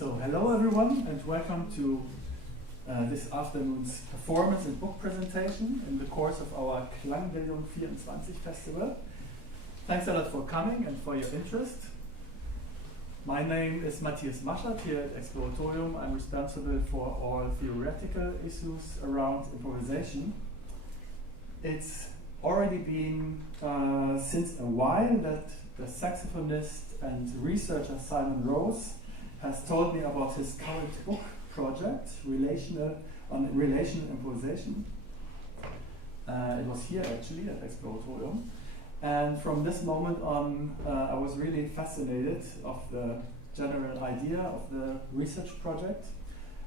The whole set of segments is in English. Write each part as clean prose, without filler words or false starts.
So hello everyone and welcome to this afternoon's performance and book presentation in the course of our KlangBildung 24 festival. Thanks a lot for coming and for your interest. My name is Mathias Maschat here at Exploratorium. I'm responsible for all theoretical issues around improvisation. It's already been since a while that the saxophonist and researcher Simon Rose has told me about his current book project, Relational Improvisation. It was here actually at Exploratorium. And from this moment on, I was really fascinated of the general idea of the research project.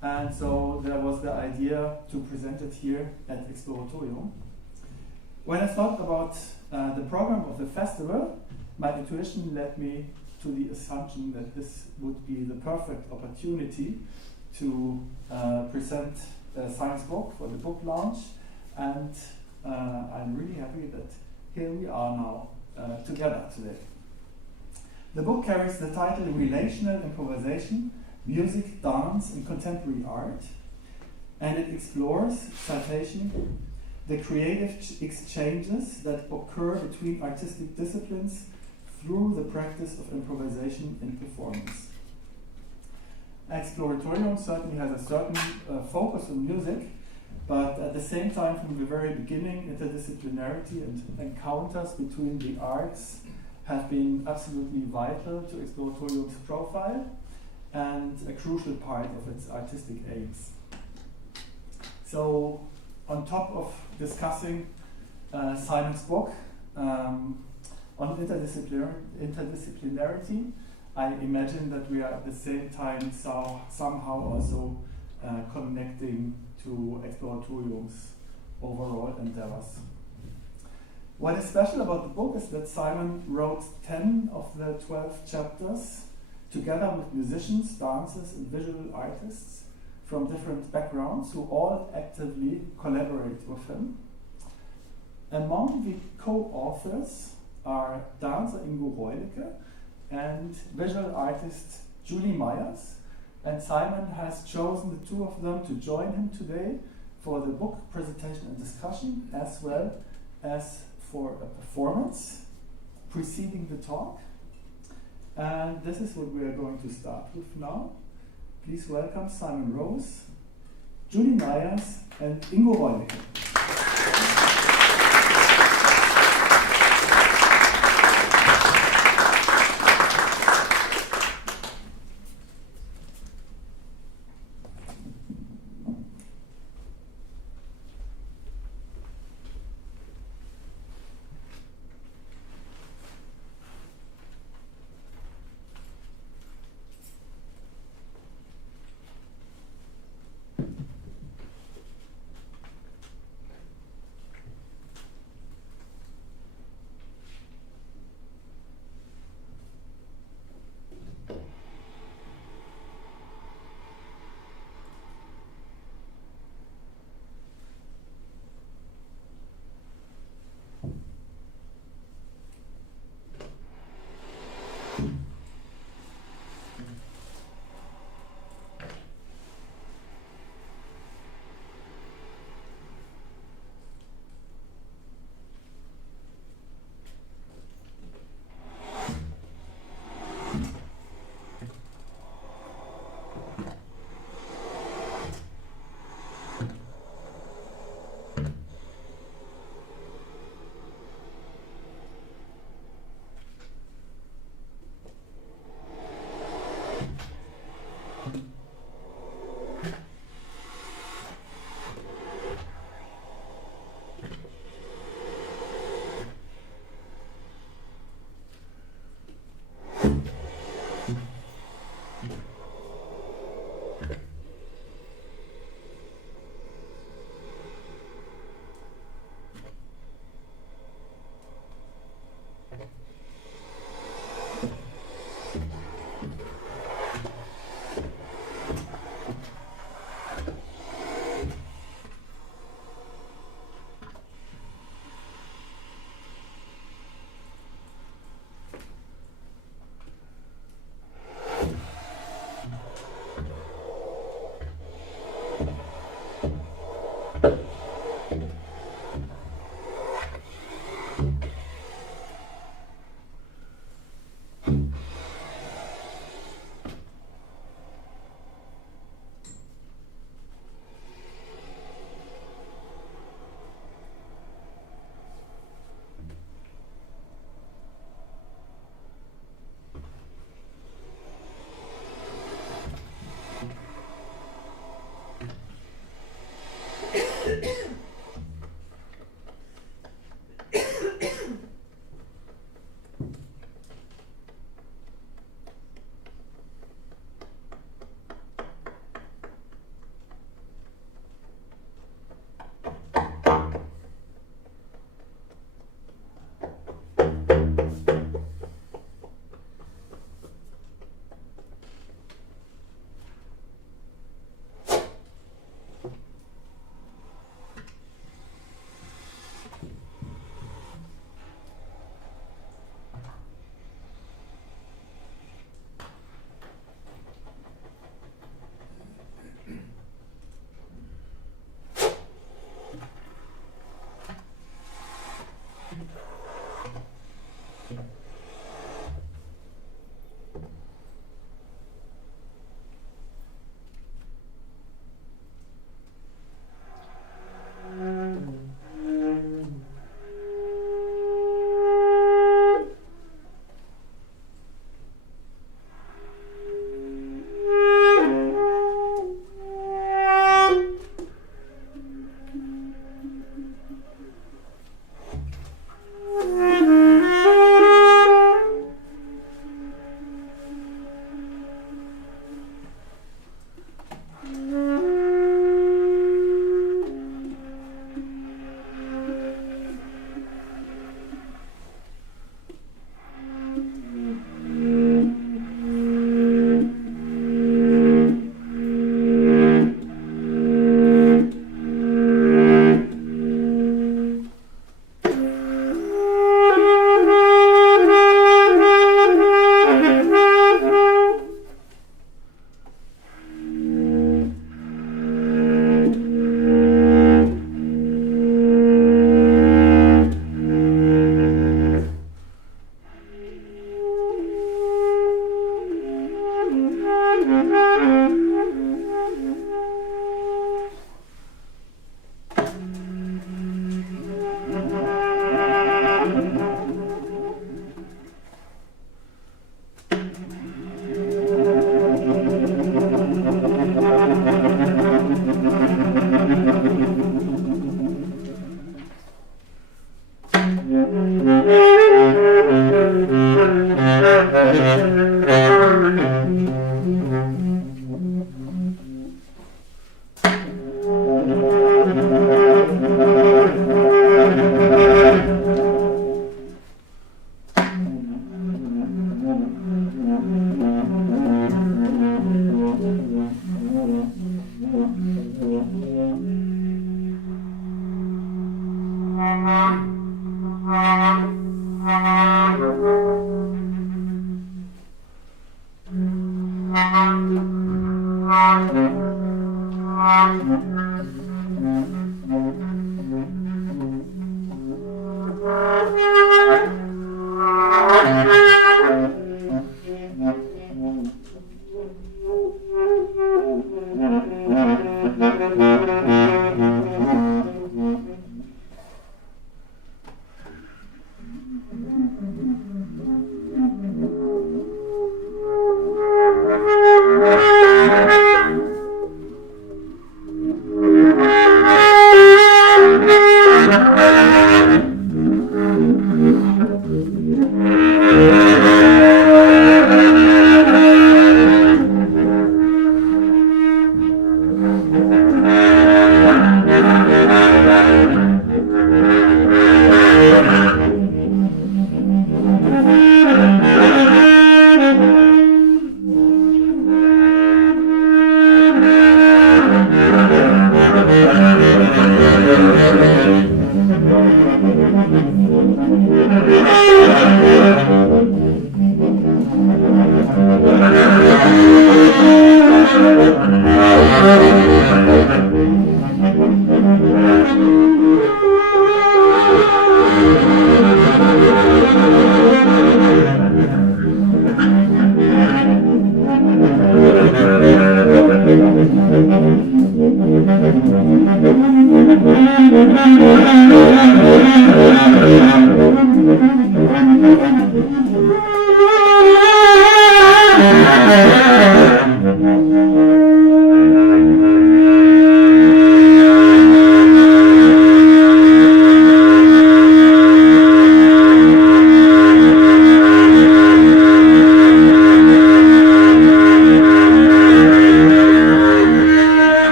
And so there was the idea to present it here at Exploratorium. When I thought about the program of the festival, my intuition led me to the assumption that this would be the perfect opportunity to present Simon's book for the book launch. And I'm really happy that here we are now together today. The book carries the title Relational Improvisation, Music, Dance, and Contemporary Art, and it explores, citation, the creative exchanges that occur between artistic disciplines through the practice of improvisation in performance. Exploratorium certainly has a certain focus on music, but at the same time, from the very beginning, interdisciplinarity and encounters between the arts have been absolutely vital to Exploratorium's profile and a crucial part of its artistic aims. So, on top of discussing Simon's book on interdisciplinarity, I imagine that we are at the same time somehow also connecting to Exploratorium's overall endeavors. What is special about the book is that Simon wrote 10 of the 12 chapters together with musicians, dancers, and visual artists from different backgrounds who all actively collaborate with him. Among the co-authors are dancer Ingo Reulecke and visual artist Julie Myers, and Simon has chosen the two of them to join him today for the book presentation and discussion, as well as for a performance preceding the talk. And this is what we are going to start with now. Please welcome Simon Rose, Julie Myers, and Ingo Reulecke.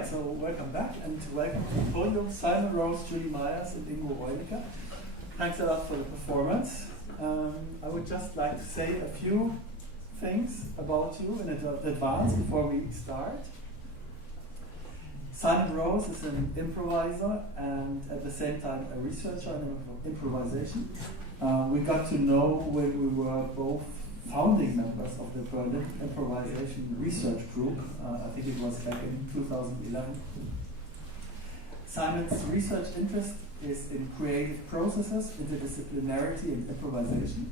right, so welcome back and welcome to the podium, Simon Rose, Julie Myers, and Ingo Reulecke. Thanks a lot for the performance. I would just like to say a few things about you in advance before we start. Simon Rose is an improviser and at the same time a researcher in improvisation. We got to know when we were both founding members of the Berlin Improvisation Research Group. I think it was back in 2011. Simon's research interest is in creative processes, interdisciplinarity, and improvisation.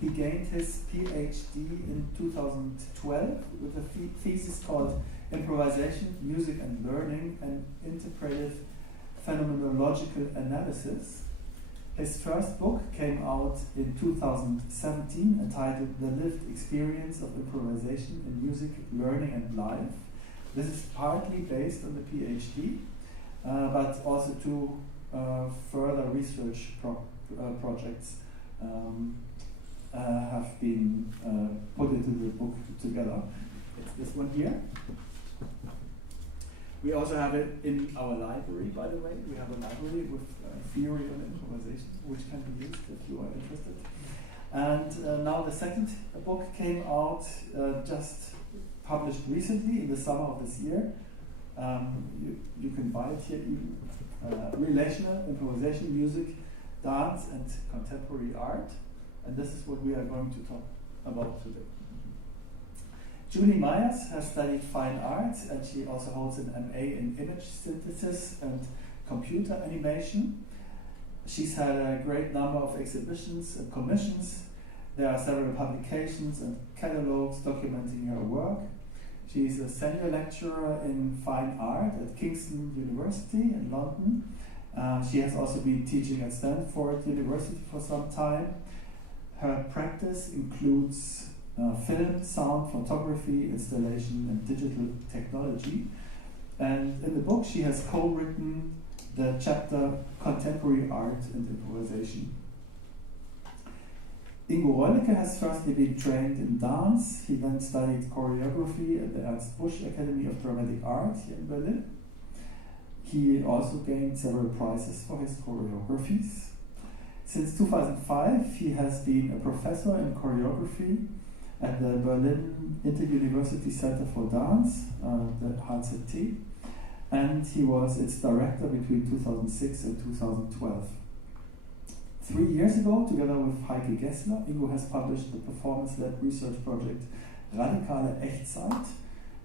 He gained his PhD in 2012 with a thesis called Improvisation, Music and Learning, and Interpretive Phenomenological Analysis. His first book came out in 2017 entitled The Lived Experience of Improvisation in Music, Learning and Life. This is partly based on the PhD, but also two further research projects have been put into the book together. It's this one here. We also have it in our library, by the way. We have a library with theory on improvisation, which can be used if you are interested. And now the second book came out, just published recently in the summer of this year. You can buy it here even. Relational Improvisation, Music, Dance and Contemporary Art. And this is what we are going to talk about today. Julie Myers has studied fine arts and she also holds an MA in image synthesis and computer animation. She's had a great number of exhibitions and commissions. There are several publications and catalogs documenting her work. She's a senior lecturer in fine art at Kingston University in London. She has also been teaching at Stanford University for some time. Her practice includes film, sound, photography, installation, and digital technology. And in the book, she has co-written the chapter Contemporary Art and Improvisation. Ingo Reulecke has firstly been trained in dance. He then studied choreography at the Ernst Busch Academy of Dramatic Art here in Berlin. He also gained several prizes for his choreographies. Since 2005, he has been a professor in choreography at the Berlin Inter-University Center for Dance, the HZT, and he was its director between 2006 and 2012. 3 years ago, together with Heike Gessler, Ingo has published the performance-led research project Radikale Echtzeit,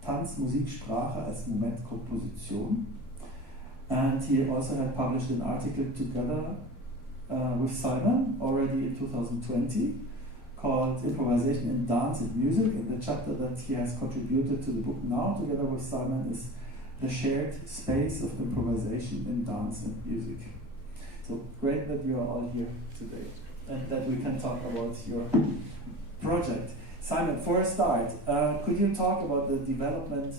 Tanz, Musik, Sprache als Momentkomposition. And he also had published an article together with Simon already in 2020 called Improvisation in Dance and Music, and the chapter that he has contributed to the book now together with Simon is The Shared Space of Improvisation in Dance and Music. So great that you are all here today and that we can talk about your project. Simon, for a start, could you talk about the development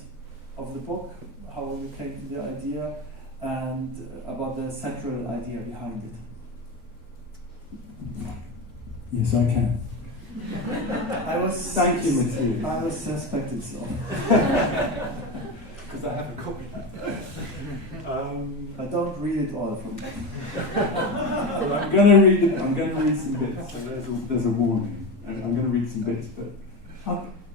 of the book, how you came to the idea, and about the central idea behind it? Yes, I can. Thank you, Mathias. I was suspected so. Because I have a copy. I don't read it all from you. Well, I'm going to read it. I'm going to read some bits. So there's a warning. I'm going to read some bits, but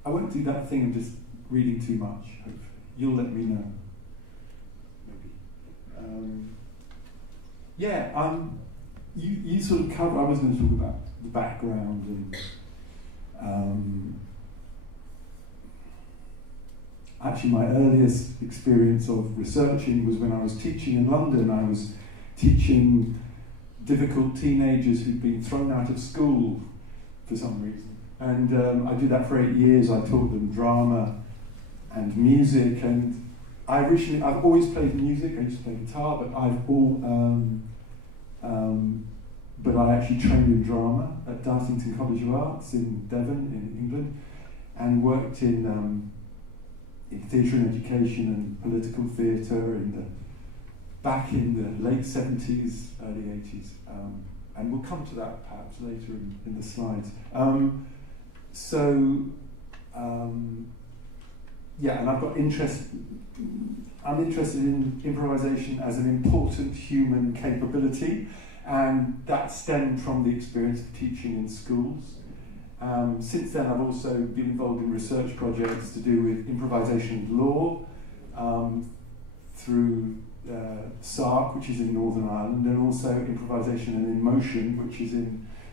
I won't do that thing of just reading too much. Hopefully, you'll let me know. Maybe. You sort of cover. I was going to talk about the background and. Actually, my earliest experience of researching was when I was teaching in London. I was teaching difficult teenagers who'd been thrown out of school for some reason. And I did that for 8 years. I taught them drama and music. And I've always played music. I used to play guitar, but I actually trained in drama at Dartington College of Arts in Devon, in England, and worked in theatre and education and political theatre back in the late 70s, early 80s. And we'll come to that perhaps later in the slides. And I've got interest. I'm interested in improvisation as an important human capability, and that stemmed from the experience of teaching in schools. Since then, I've also been involved in research projects to do with improvisation and law through SARC, which is in Northern Ireland, and also improvisation and in motion, which is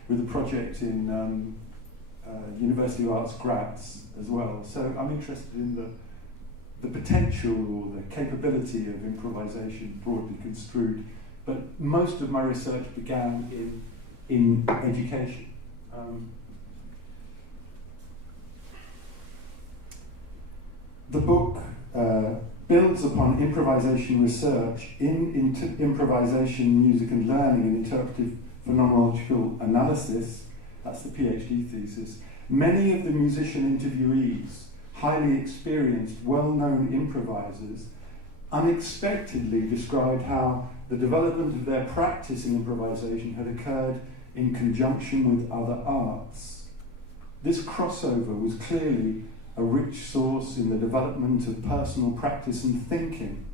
with a project in University of Arts Graz as well. So I'm interested in the potential or the capability of improvisation, broadly construed. But most of my research began in education. The book builds upon improvisation research in improvisation, music and learning, and interpretive phenomenological analysis. That's the PhD thesis. Many of the musician interviewees, highly experienced, well-known improvisers, unexpectedly described how the development of their practice in improvisation had occurred in conjunction with other arts. This crossover was clearly a rich source in the development of personal practice and thinking.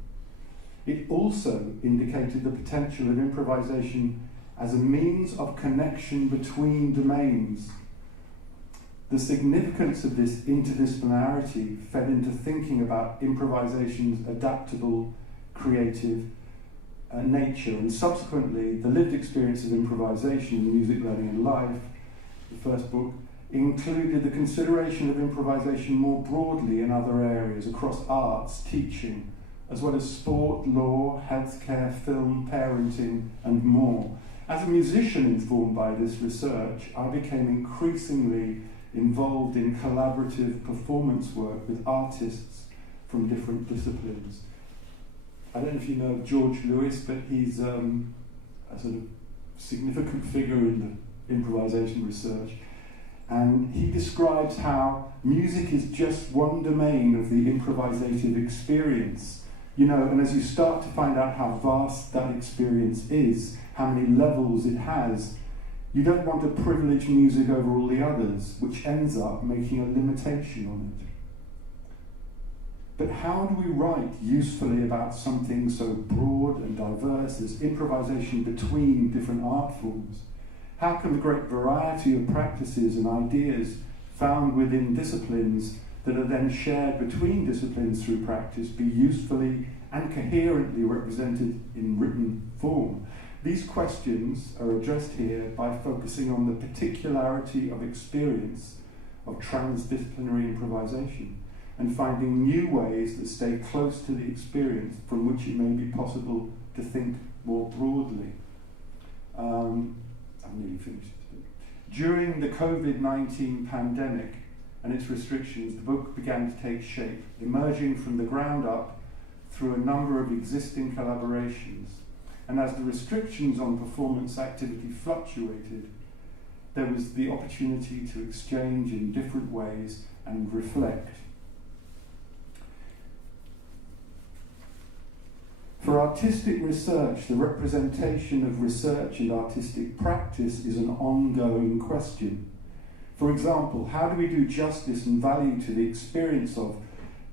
It also indicated the potential of improvisation as a means of connection between domains. The significance of this interdisciplinarity fed into thinking about improvisation's adaptable, creative nature, and subsequently the lived experience of improvisation in music, learning and life, the first book, included the consideration of improvisation more broadly in other areas across arts, teaching, as well as sport, law, healthcare, film, parenting, and more. As a musician informed by this research, I became increasingly involved in collaborative performance work with artists from different disciplines. I don't know if you know George Lewis, but he's a sort of significant figure in the improvisation research. And he describes how music is just one domain of the improvisative experience. You know, and as you start to find out how vast that experience is, how many levels it has, you don't want to privilege music over all the others, which ends up making a limitation on it. But how do we write usefully about something so broad and diverse as improvisation between different art forms? How can the great variety of practices and ideas found within disciplines that are then shared between disciplines through practice be usefully and coherently represented in written form? These questions are addressed here by focusing on the particularity of experience of transdisciplinary improvisation and finding new ways that stay close to the experience from which it may be possible to think more broadly. I'm nearly finished. During the COVID-19 pandemic and its restrictions, the book began to take shape, emerging from the ground up through a number of existing collaborations. And as the restrictions on performance activity fluctuated, there was the opportunity to exchange in different ways and reflect. For artistic research, the representation of research and artistic practice is an ongoing question. For example, how do we do justice and value to the experience of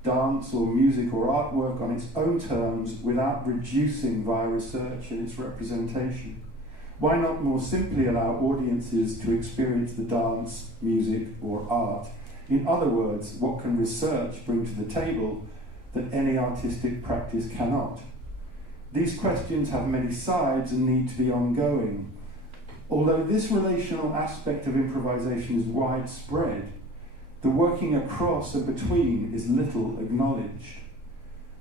dance or music or artwork on its own terms without reducing via research and its representation? Why not more simply allow audiences to experience the dance, music or art? In other words, what can research bring to the table that any artistic practice cannot? These questions have many sides and need to be ongoing. Although this relational aspect of improvisation is widespread, the working across and between is little acknowledged.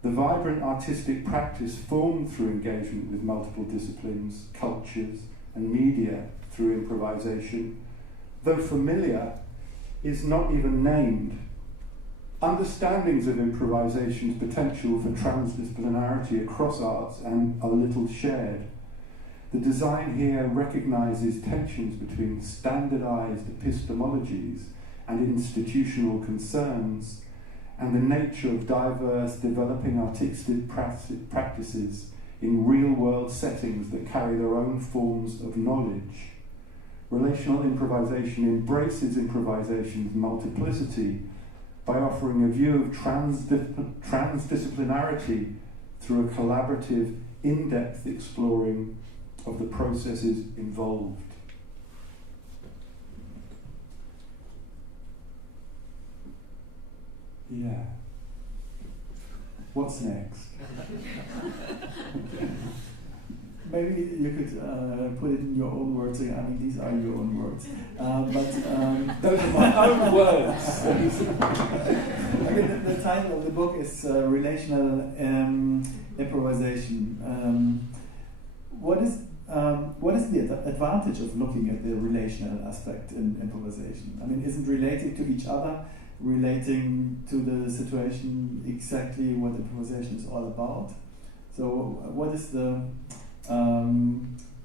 The vibrant artistic practice formed through engagement with multiple disciplines, cultures, and media through improvisation, though familiar, is not even named. Understandings of improvisation's potential for transdisciplinarity across arts are little shared. The design here recognises tensions between standardised epistemologies and institutional concerns, and the nature of diverse developing artistic practices in real-world settings that carry their own forms of knowledge. Relational improvisation embraces improvisation's multiplicity by offering a view of transdisciplinarity through a collaborative, in-depth exploring of the processes involved. Yeah. What's next? Maybe you could put it in your own words. I mean, these are your own words. Those are my own words. I mean, the title of the book is Relational Improvisation. What is the advantage of looking at the relational aspect in improvisation? I mean, isn't relating to each other, relating to the situation exactly what improvisation is all about? So, what is the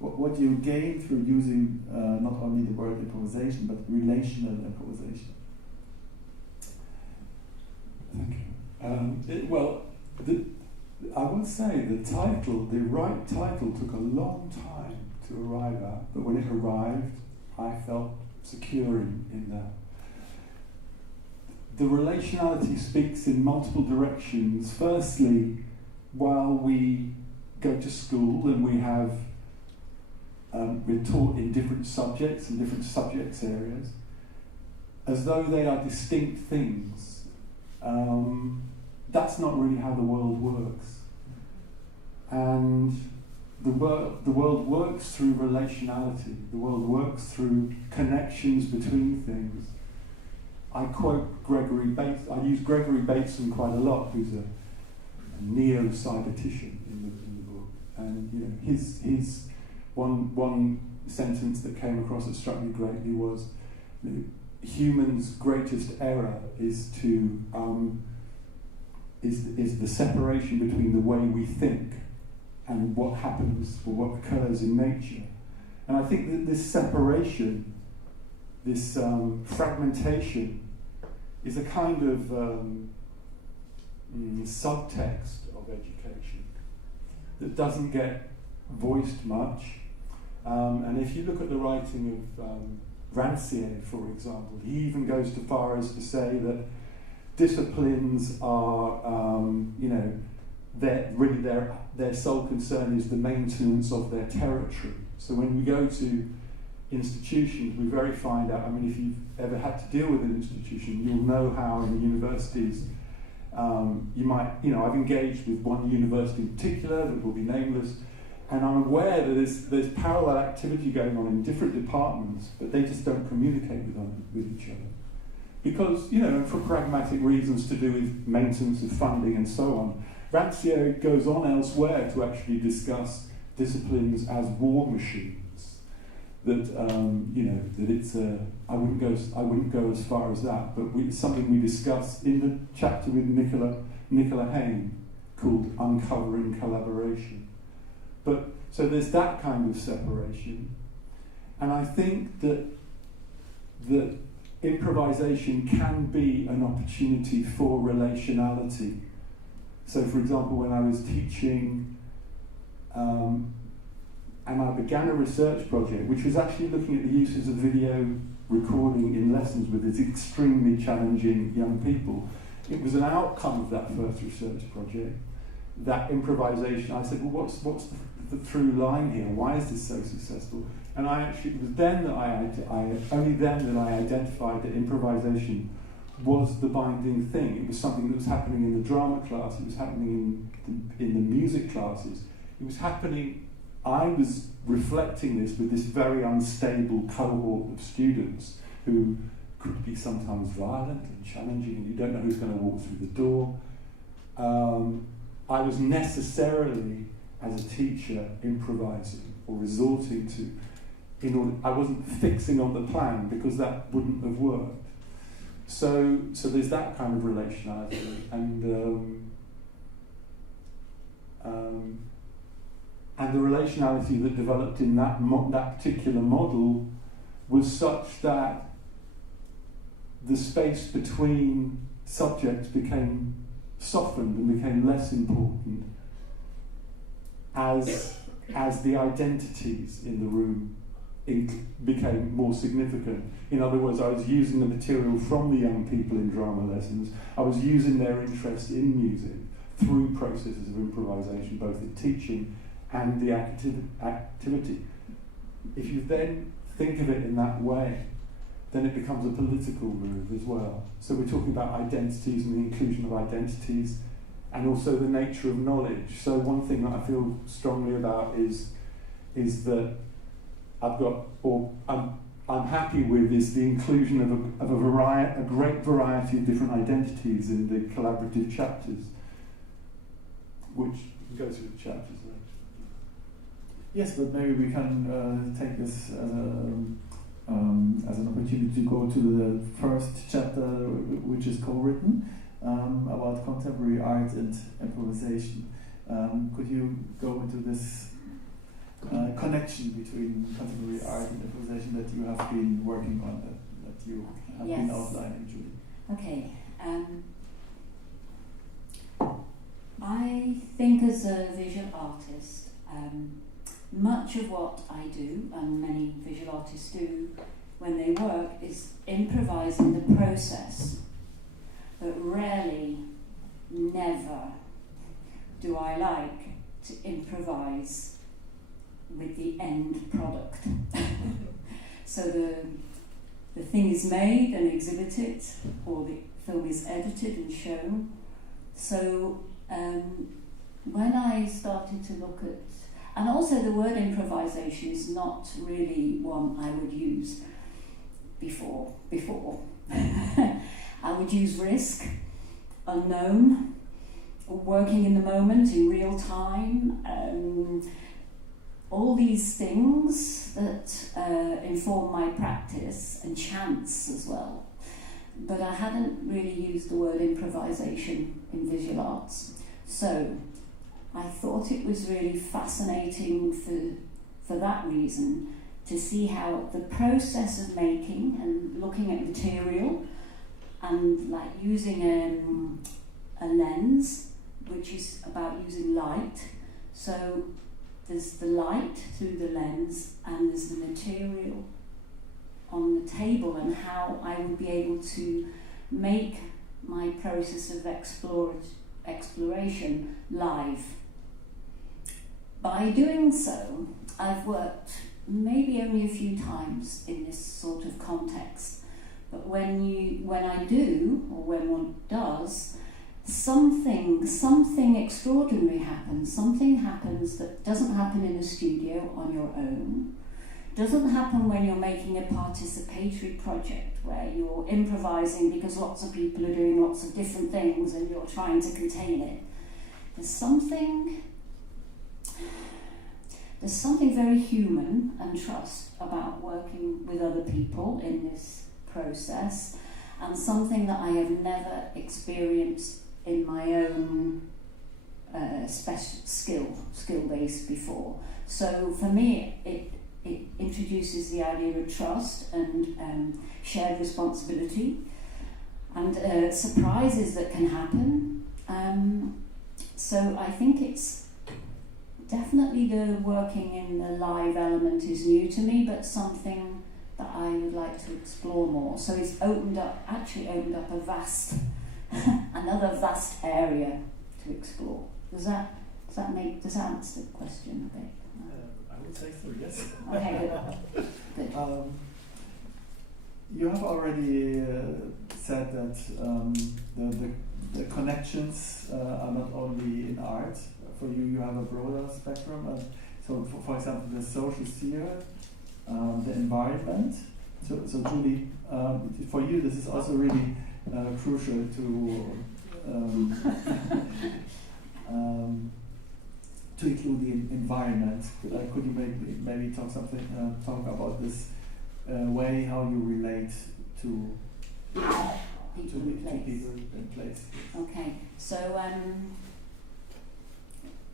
what do you gain through using not only the word improvisation but relational improvisation? Thank you. I would say the right title took a long time to arrive at, but when it arrived, I felt secure in that. The relationality speaks in multiple directions. Firstly, while we go to school and we have we're taught in different subjects and different subjects areas, as though they are distinct things. That's not really how the world works. And the world works through relationality. The world works through connections between things. I quote Gregory Bateson. I use Gregory Bateson quite a lot, who's a neo-cybernetician in the book. And you know, his one sentence that came across that struck me greatly was, humans' greatest error is the separation between the way we think and what happens or what occurs in nature. And I think that this separation, this fragmentation, is a kind of subtext of education that doesn't get voiced much. And if you look at the writing of Rancière, for example, he even goes so far as to say that disciplines are, their sole concern is the maintenance of their territory. So when we go to institutions, we very find out, I mean, if you've ever had to deal with an institution, you'll know how in the universities, you might, I've engaged with one university in particular that will be nameless, and I'm aware that there's parallel activity going on in different departments, but they just don't communicate with each other. Because, for pragmatic reasons to do with maintenance of funding and so on, Rancière goes on elsewhere to actually discuss disciplines as war machines. That that it's I wouldn't go as far as that, but it's something we discuss in the chapter with Nicola Hain called Uncovering Collaboration. But so there's that kind of separation, and I think that improvisation can be an opportunity for relationality. So, for example, when I was teaching, and I began a research project which was actually looking at the uses of video recording in lessons with these extremely challenging young people. It was an outcome of that first research project, that improvisation. I said, well, what's the through line here? Why is this so successful? And it was then that only then that I identified that improvisation was the binding thing. It was something that was happening in the drama class, it was happening in the music classes, it was happening. I was reflecting this with this very unstable cohort of students who could be sometimes violent and challenging, and you don't know who's going to walk through the door. I was necessarily, as a teacher, improvising or resorting to, I wasn't fixing on the plan because that wouldn't have worked. So there's that kind of relationality, and the relationality that developed in that particular model was such that the space between subjects became softened and became less important as the identities in the room became more significant. In other words, I was using the material from the young people in drama lessons. I was using their interest in music through processes of improvisation, both in teaching and the activity. If you then think of it in that way, then it becomes a political move as well. So we're talking about identities and the inclusion of identities, and also the nature of knowledge. So one thing that I feel strongly about is that I'm happy with is the inclusion of a great variety of different identities in the collaborative chapters, which go through the chapters later. Yes, but maybe we can take this as an opportunity to go to the first chapter, which is co-written, about contemporary art and improvisation. Could you go into this connection between contemporary art and improvisation that you have been working on, that you have been outlining, Julie? Okay. I think as a visual artist, much of what I do, and many visual artists do when they work, is improvising the process. But rarely, never, do I like to improvise with the end product. So the thing is made and exhibited, or the film is edited and shown. So when I started to look at, and also the word improvisation is not really one I would use before. I would use risk, unknown, working in the moment, in real time, all these things that inform my practice, and chance as well. But I hadn't really used the word improvisation in visual arts. So I thought it was really fascinating for that reason to see how the process of making and looking at material and like using a lens, which is about using light. So there's the light through the lens and there's the material on the table, and how I would be able to make my process of exploration live. By doing so, I've worked maybe only a few times in this sort of context, but when I do, or when one does, something extraordinary happens. Something happens that doesn't happen in a studio on your own. Doesn't happen when you're making a participatory project where you're improvising because lots of people are doing lots of different things and you're trying to contain it. There's something very human and trust about working with other people in this process, and something that I have never experienced in my own skill base before. So for me, it introduces the idea of trust and shared responsibility, and surprises that can happen. So I think it's definitely the working in the live element is new to me, but something that I would like to explore more. So it's actually opened up a vast, another vast area to explore. Does that answer the question a bit? I would say so, yes. Okay, good. You have already said that the connections are not only in art. For you have a broader spectrum. So, for example, the social sphere, the environment. So Julie, for you, this is also really crucial to include the environment. Could you maybe talk about this way how you relate to people in place? Okay, so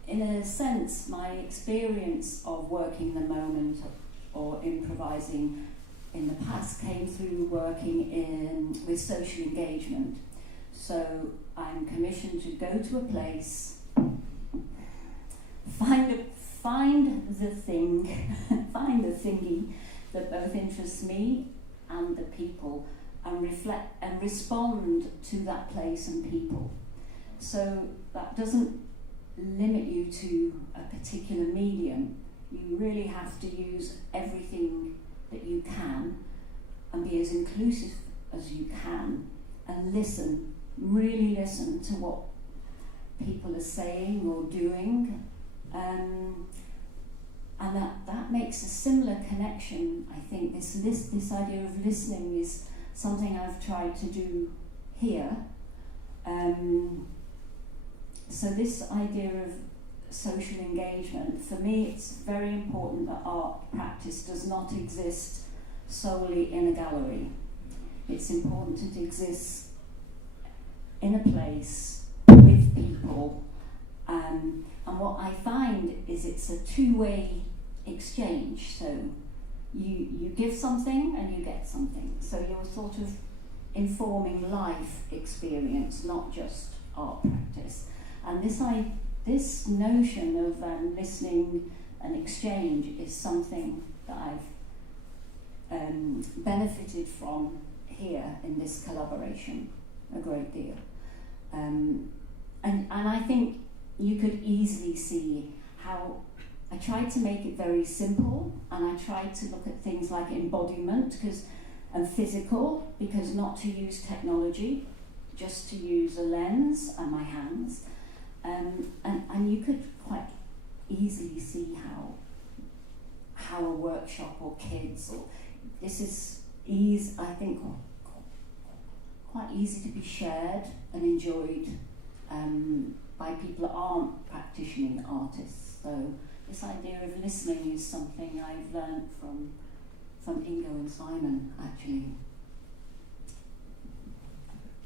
in a sense, my experience of working the moment or improvising in the past came through working with social engagement. So I'm commissioned to go to a place, find the thingy that both interests me and the people, and reflect and respond to that place and people. So that doesn't limit you to a particular medium. You really have to use everything that you can and be as inclusive as you can and listen, really listen to what people are saying or doing. And that makes a similar connection. I think this idea of listening is something I've tried to do here. So this idea of social engagement, for me it's very important that art practice does not exist solely in a gallery. It's important it exists in a place with people. And what I find is it's a two-way exchange. So you give something and you get something. So you're sort of informing life experience, not just art practice. And this notion of listening and exchange is something that I've benefited from here in this collaboration a great deal. And I think you could easily see how I tried to make it very simple, and I tried to look at things like embodiment and physical, because not to use technology, just to use a lens and my hands. And you could quite easily see how a workshop or kids, or this is I think quite easy to be shared and enjoyed by people that aren't practicing artists. So this idea of listening is something I've learned from Ingo and Simon, actually.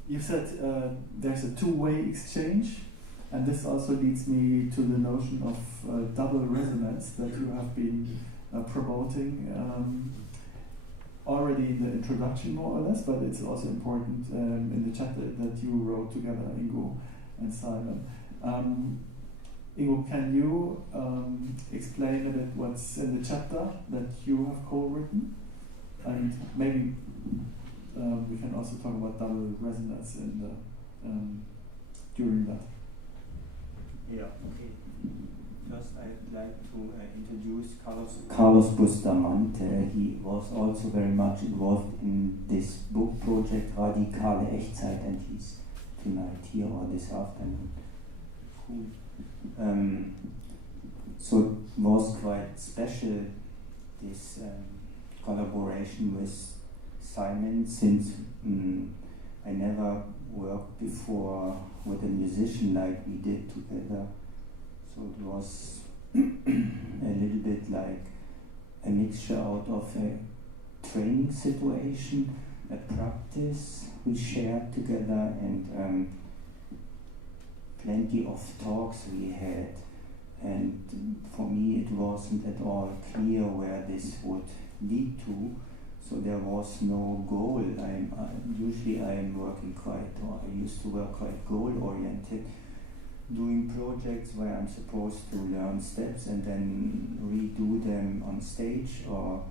You said there's a two-way exchange, and this also leads me to the notion of double resonance that you have been promoting already in the introduction, more or less, but it's also important in the chapter that you wrote together, Ingo and Simon. Ingo, can you explain a bit what's in the chapter that you have co-written? And maybe we can also talk about double resonance in the during that. Yeah, okay. First, I'd like to introduce Carlos Bustamante. He was also very much involved in this book project, Radikale Echtzeit, and he's tonight here or this afternoon. Cool. So it was quite special, this collaboration with Simon, since I never worked before with a musician like we did together. So it was a little bit like a mixture out of a training situation, a practice we shared together, and plenty of talks we had. And for me it wasn't at all clear where this would lead to. So there was no goal. Usually I'm working I used to work quite goal-oriented, doing projects where I'm supposed to learn steps and then redo them on stage or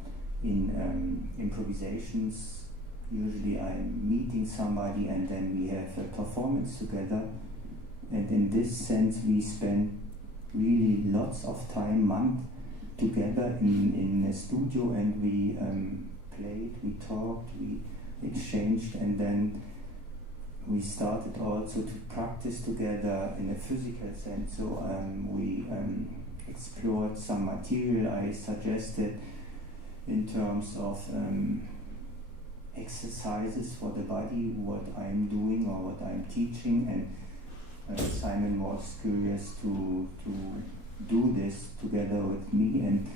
in improvisations. Usually I'm meeting somebody and then we have a performance together. And in this sense we spent really lots of time, months together in a studio, and we played, we talked, we exchanged, and then we started also to practice together in a physical sense. So we explored some material I suggested in terms of exercises for the body, what I'm doing or what I'm teaching, and Simon was curious to do this together with me, and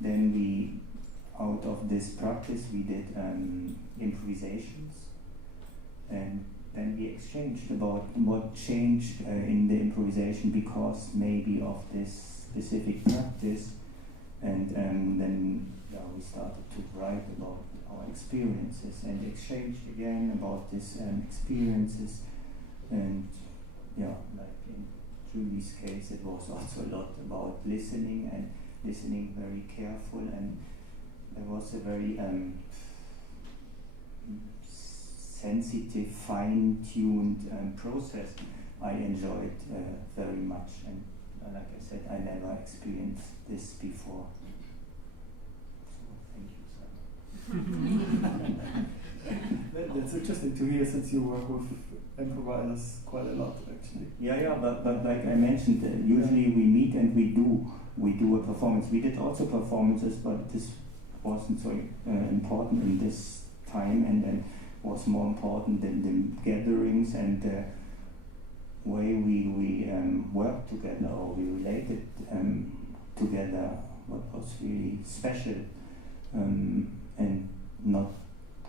then we, out of this practice, we did improvisations, and then we exchanged about what changed in the improvisation because maybe of this specific practice, and then we started to write about our experiences and exchanged again about these experiences. And like in Julie's case, it was also a lot about listening, and listening very careful, and there was a very sensitive, fine-tuned process I enjoy it very much, and like I said, I never experienced this before. So thank you, That's interesting to hear, since you work with improvisers quite a lot, actually. Yeah, but like I mentioned, usually we meet and we do a performance. We did also performances, but this wasn't so important in this time, and was more important than the gatherings and the way we worked together, or we related together, what was really special, and not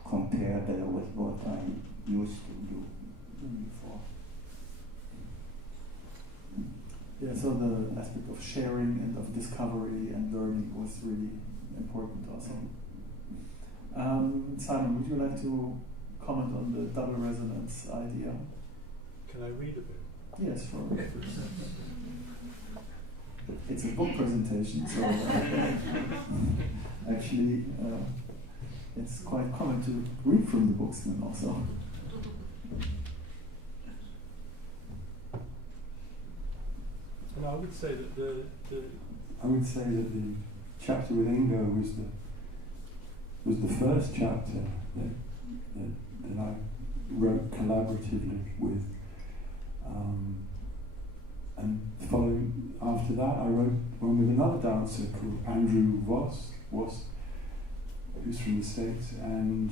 compared with what I used to do before. Yeah, so the aspect of sharing and of discovery and learning was really important also. Simon, would you like to comment on the double resonance idea? Can I read a bit? Yes, sure. It's a book presentation, so actually it's quite common to read from the books then also. And I would say that the chapter with Ingo was the first chapter that I wrote collaboratively with, and following after that I wrote one with another dancer called Andrew Voss, who's from the States, and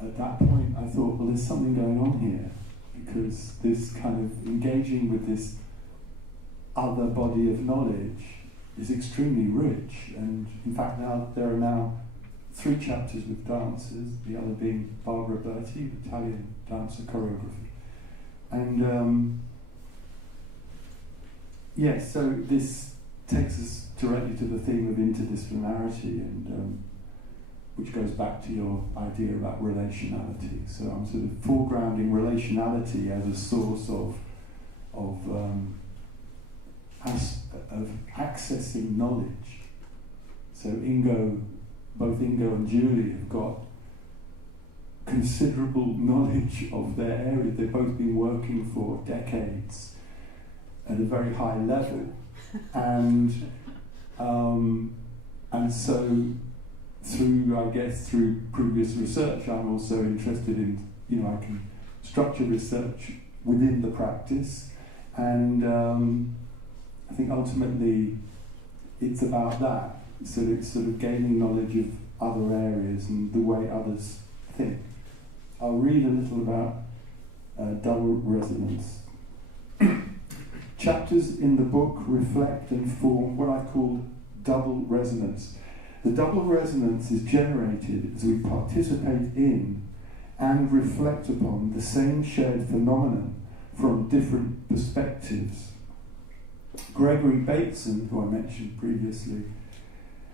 at that point I thought, well, there's something going on here, because this kind of engaging with this other body of knowledge is extremely rich, and in fact there are now 3 chapters with dancers, the other being Barbara Berti, Italian dancer choreographer. And so this takes us directly to the theme of interdisciplinarity, and which goes back to your idea about relationality. So I'm sort of foregrounding relationality as a source of accessing knowledge. So both Ingo and Julie have got considerable knowledge of their area. They've both been working for decades at a very high level, and so through previous research, I'm also interested in, I can structure research within the practice, and I think ultimately it's about that. So it's sort of gaining knowledge of other areas and the way others think. I'll read a little about double resonance. Chapters in the book reflect and form what I call double resonance. The double resonance is generated as we participate in and reflect upon the same shared phenomenon from different perspectives. Gregory Bateson, who I mentioned previously,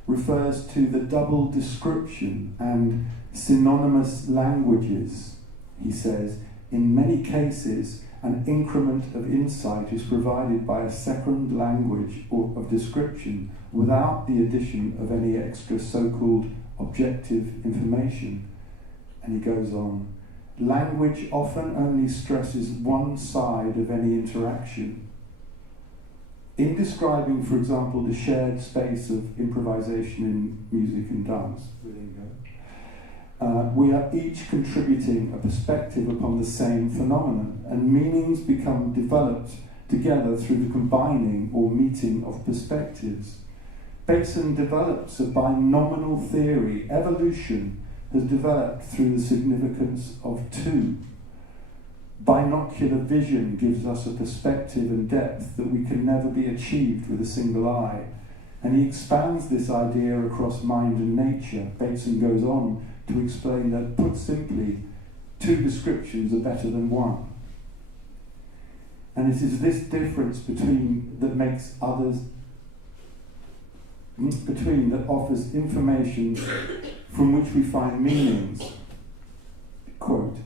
refers to the double description and synonymous languages. He says, in many cases, an increment of insight is provided by a second language or of description without the addition of any extra so-called objective information. And he goes on, language often only stresses one side of any interaction. In describing, for example, the shared space of improvisation in music and dance with Ingo, we are each contributing a perspective upon the same phenomenon, and meanings become developed together through the combining or meeting of perspectives. Bateson develops a binominal theory. Evolution has developed through the significance of 2. Binocular vision gives us a perspective and depth that we can never be achieved with a single eye. And he expands this idea across mind and nature. Bateson goes on to explain that, put simply, 2 descriptions are better than 1. And it is this difference that makes others, that offers information from which we find meanings. Quote,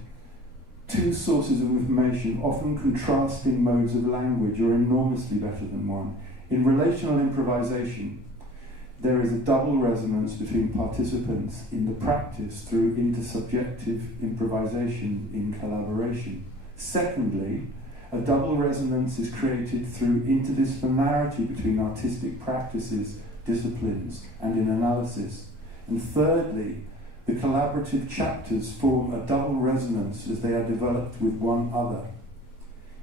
2 sources of information, often contrasting modes of language, are enormously better than 1. In relational improvisation, there is a double resonance between participants in the practice through intersubjective improvisation in collaboration. Secondly, A double resonance is created through interdisciplinarity between artistic practices, disciplines, and in analysis. And thirdly, the collaborative chapters form a double resonance as they are developed with one other.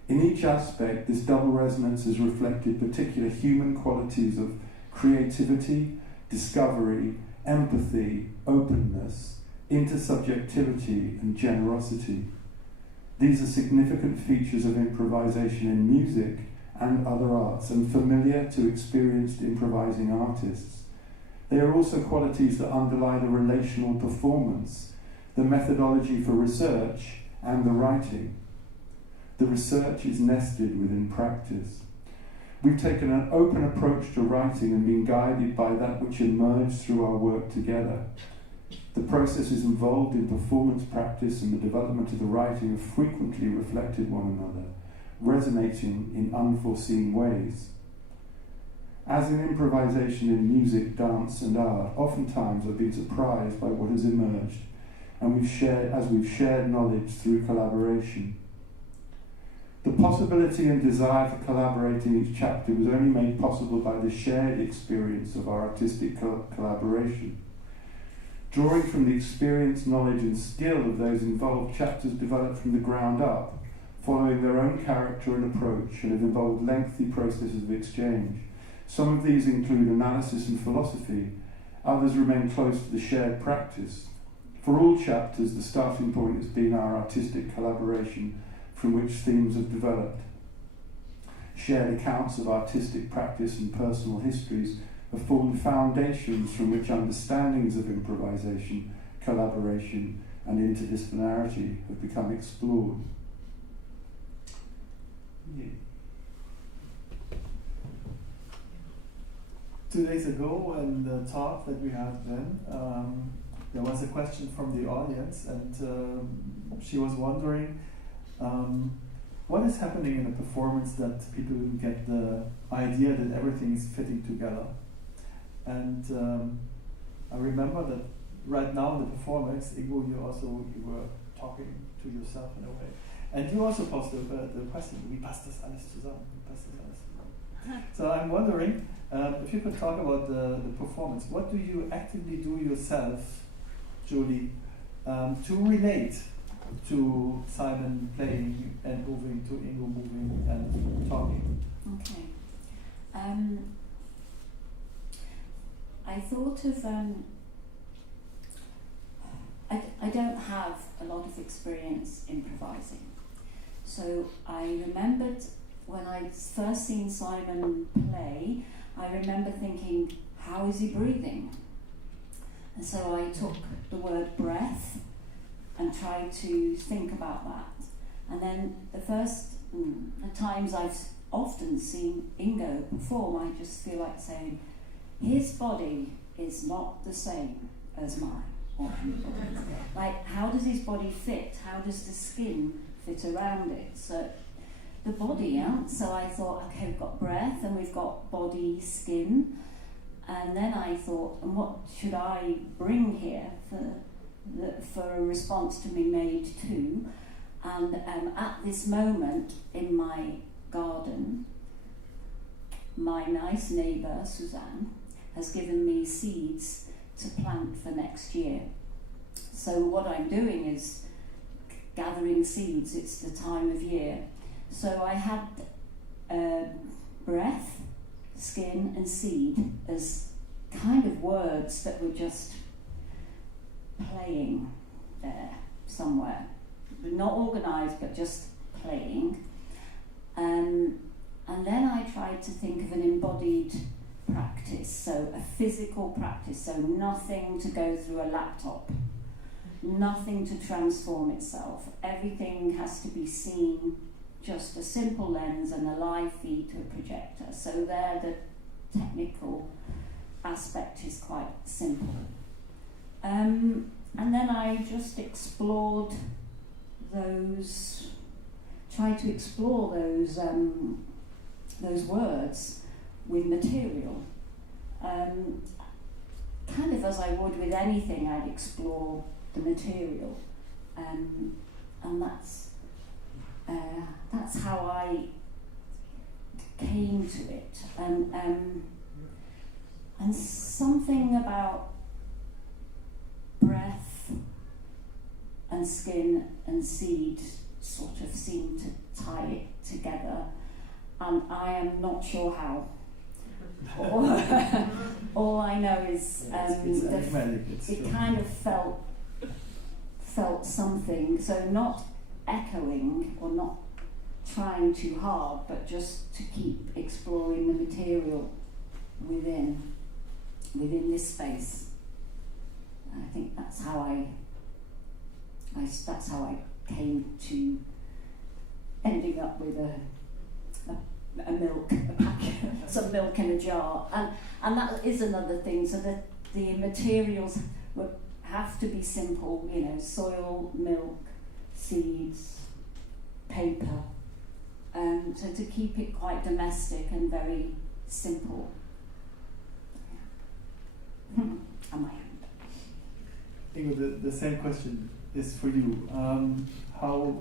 In each aspect, this double resonance has reflected particular human qualities of creativity, discovery, empathy, openness, intersubjectivity, and generosity. These are significant features of improvisation in music and other arts, and familiar to experienced improvising artists. They are also qualities that underlie the relational performance, the methodology for research, and the writing. The research is nested within practice. We've taken an open approach to writing and been guided by that which emerged through our work together. The processes involved in performance practice and the development of the writing have frequently reflected one another, resonating in unforeseen ways. As in improvisation in music, dance, and art, oftentimes I've been surprised by what has emerged, and we've shared knowledge through collaboration. The possibility and desire for collaborating each chapter was only made possible by the shared experience of our artistic collaboration. Drawing from the experience, knowledge, and skill of those involved, chapters developed from the ground up, following their own character and approach, and have involved lengthy processes of exchange. Some of these include analysis and philosophy, others remain close to the shared practice. For all chapters, the starting point has been our artistic collaboration, from which themes have developed. Shared accounts of artistic practice and personal histories have formed foundations from which understandings of improvisation, collaboration, and interdisciplinarity have become explored. Yeah. 2 days ago, in the talk that we had then, there was a question from the audience, and she was wondering what is happening in a performance that people get the idea that everything is fitting together. And I remember that right now in the performance, Ingo, you were talking to yourself in a way. And you also posed the question, wie passt das alles zusammen? So I'm wondering if you could talk about the performance. What do you actively do yourself, Julie, to relate to Simon playing and moving, to Ingo moving and talking? Okay. I thought of, I don't have a lot of experience improvising. So I remembered when I'd first seen Simon play, I remember thinking, how is he breathing? And so I took the word breath and tried to think about that. And then the times I've often seen Ingo perform, I just feel like saying, his body is not the same as mine. Like, how does his body fit? How does the skin fit around it? So the body, yeah? So I thought, okay, we've got breath and we've got body, skin. And then I thought, and what should I bring here for a response to be made to? And at this moment in my garden, my nice neighbour, Suzanne, has given me seeds to plant for next year. So what I'm doing is gathering seeds. It's the time of year. So I had breath, skin and seed as kind of words that were just playing there somewhere. Not organised, but just playing. And then I tried to think of an embodied practice, so a physical practice, so nothing to go through a laptop, nothing to transform itself. Everything has to be seen, just a simple lens and a live feed to a projector. So there the technical aspect is quite simple. And then I just explored tried to explore those words with material. Kind of as I would with anything, I'd explore the material. And that's that's how I came to it, and something about breath and skin and seed sort of seemed to tie it together, and I am not sure how. All I know is it kind of felt something, so not echoing or not trying too hard, but just to keep exploring the material within this space. And I think that's how I came to ending up with a milk, a packet, some milk in a jar, and that is another thing. So that the materials have to be simple, you know, soil, milk, seeds, paper. So to keep it quite domestic and very simple. And my hand. Ingo, the same question is for you. How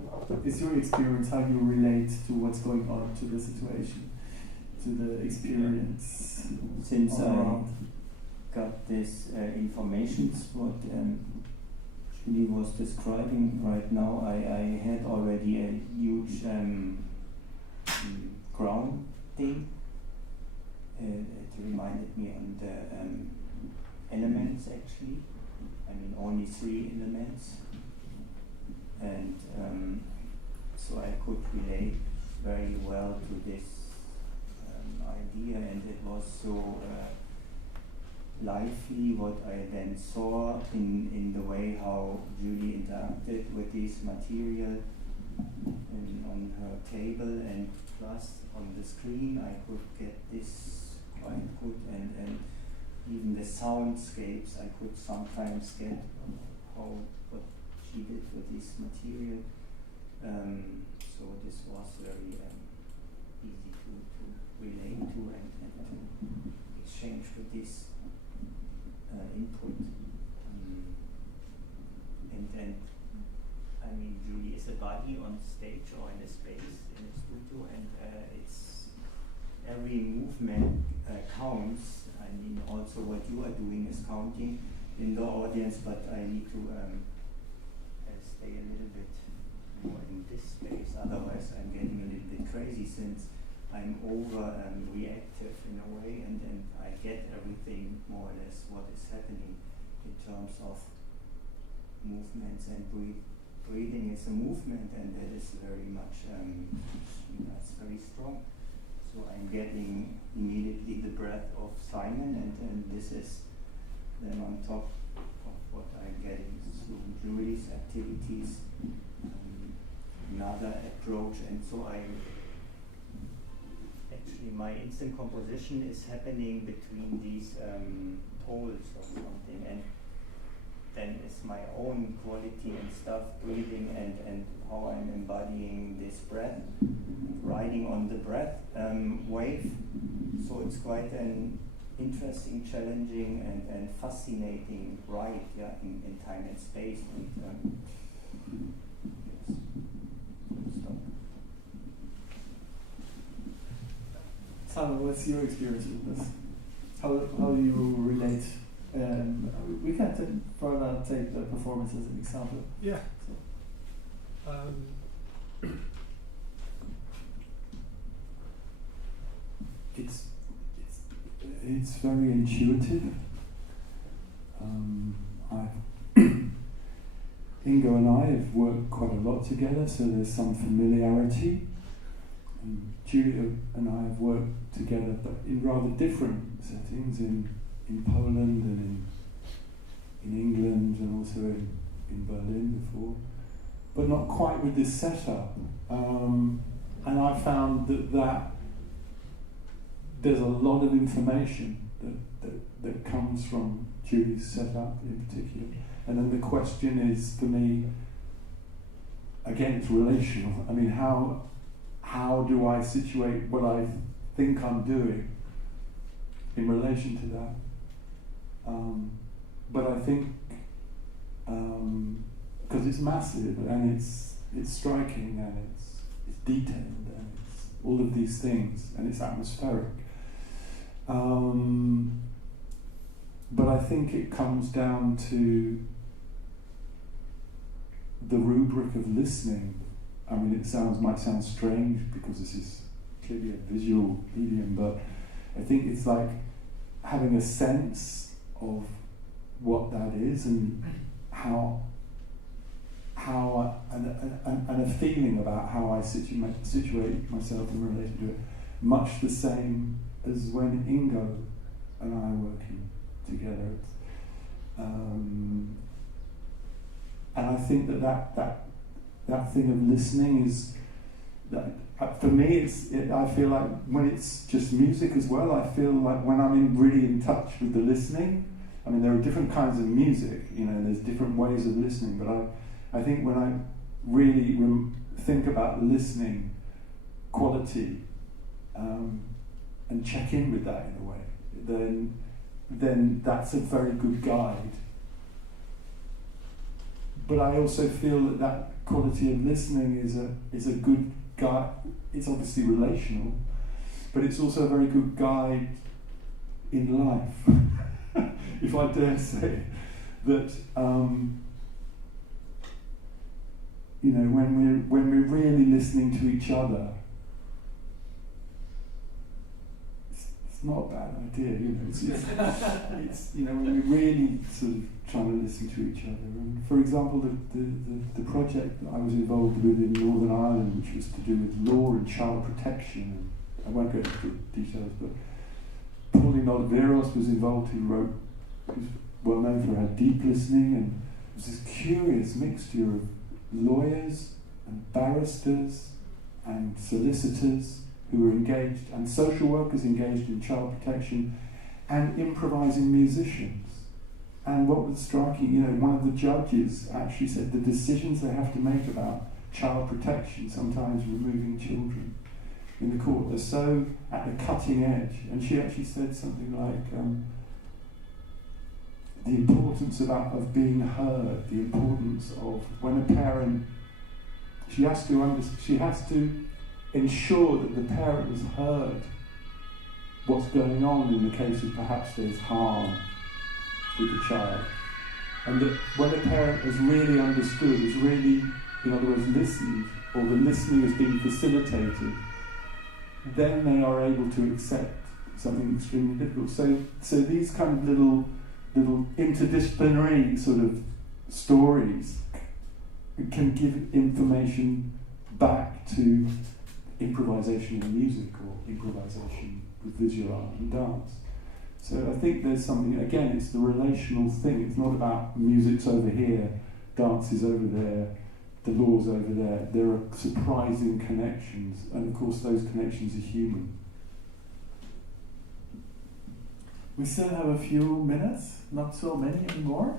is your experience, how you relate to what's going on, to the situation, to the experience? Since I got this information, what Julie was describing right now, I had already a huge grounding. It reminded me on the elements actually. I mean, only 3 elements. And so I could relate very well to this idea, and it was so lively what I then saw in the way how Julie interacted with this material on her table, and plus on the screen I could get this quite good, and even the soundscapes I could sometimes get what she did with this material. So this was very easy to relate to and to exchange with this input. And I mean, Julie is a body on stage or in a space in a studio, and it's every movement counts. I mean, also what you are doing is counting in the audience, but I need to stay a little bit more in this space, otherwise I'm getting a little bit crazy, since I'm over reactive in a way, and I get everything more or less what is happening in terms of movements, and breathing is a movement, and that is very much, it's very strong. So I'm getting immediately the breath of Simon, and this is then on top of what I'm getting through Julie's activities, another approach. And so actually my instant composition is happening between these poles or something, and then it's my own quality and stuff, breathing and how I'm embodying this breath, riding on the breath wave. So it's quite an interesting, challenging and fascinating ride, in time and space. And yes. Stop. Simon, what's your experience with this? How do you relate? We can further take the performance as an example. Yeah. So. It's very intuitive. Ingo and I have worked quite a lot together, so there's some familiarity. Julia and I have worked together, but in rather different settings, in Poland and in England, and also in Berlin before, but not quite with this setup. And I found that there's a lot of information that comes from Julie's setup in particular. And then the question is, for me, again, it's relational. I mean, how do I situate what I think I'm doing in relation to that? But I think, because it's massive and it's striking and it's detailed, and it's all of these things, and it's atmospheric. But I think it comes down to the rubric of listening. I mean, it might sound strange because this is clearly a visual medium, but I think it's like having a sense of what that is and how and a feeling about how I situate myself in relation to it, much the same as when Ingo and I are working together. And I think that thing of listening is that for me. I feel like when it's just music as well. I feel like when I'm really in touch with the listening. I mean, there are different kinds of music, there's different ways of listening, but I think when I really think about listening quality and check in with that in a way, then that's a very good guide. But I also feel that quality of listening is a good guide. It's obviously relational, but it's also a very good guide in life. If I dare say that, when we're really listening to each other, it's not a bad idea. It's when we're really sort of trying to listen to each other. And for example, the project that I was involved with in Northern Ireland, which was to do with law and child protection, and I won't go into details, but Pauline Oliveros was involved, who's well known for her deep listening, and it was this curious mixture of lawyers and barristers and solicitors who were engaged, and social workers engaged in child protection, and improvising musicians. And what was striking, one of the judges actually said the decisions they have to make about child protection, sometimes removing children in the court, are so at the cutting edge. And she actually said something like, the importance of being heard, the importance of when a parent, she has to ensure that the parent has heard what's going on in the case of perhaps there's harm with the child, and that when a parent has really understood, has really, in other words, listened, or the listening has been facilitated, then they are able to accept something extremely difficult. So these kind of little interdisciplinary sort of stories can give information back to improvisation in music or improvisation with visual art and dance. So I think there's something, again, it's the relational thing. It's not about music's over here, dance is over there, the law's over there. There are surprising connections, and of course those connections are human. We still have a few minutes, not so many anymore.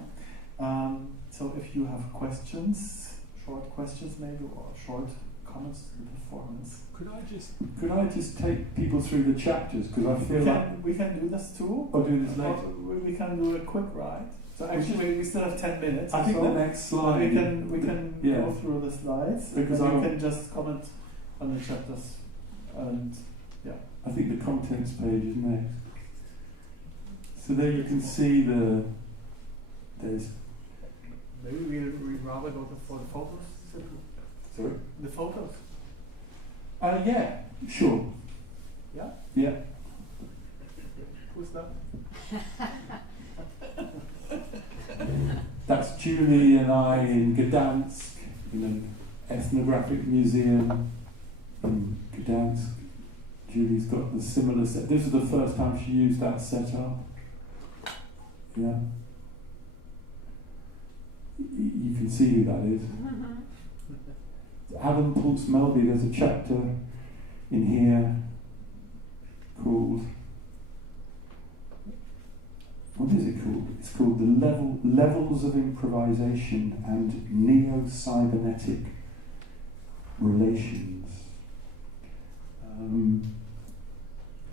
So if you have questions, short questions maybe, or short comments to the performance. Could I just take people through the chapters, because I feel we can do this too. Or do this later. We can do a quick ride. So actually we still have 10 minutes. I think the next slide. We can go through the slides, because you can just comment on the chapters. And I think the contents page is next. So there you can see there's. Maybe we'd rather go for the photos. Sorry? The photos. Yeah, sure. Yeah? Yeah. Who's that? That's Julie and I in Gdansk, in an ethnographic museum in Gdansk. Julie's got the similar set. This is the first time she used that setup. Yeah. You can see who that is. Adam Pulse Melby, there's a chapter in here called, what is it called? It's called The Levels of Improvisation and Neo-Cybernetic Relations.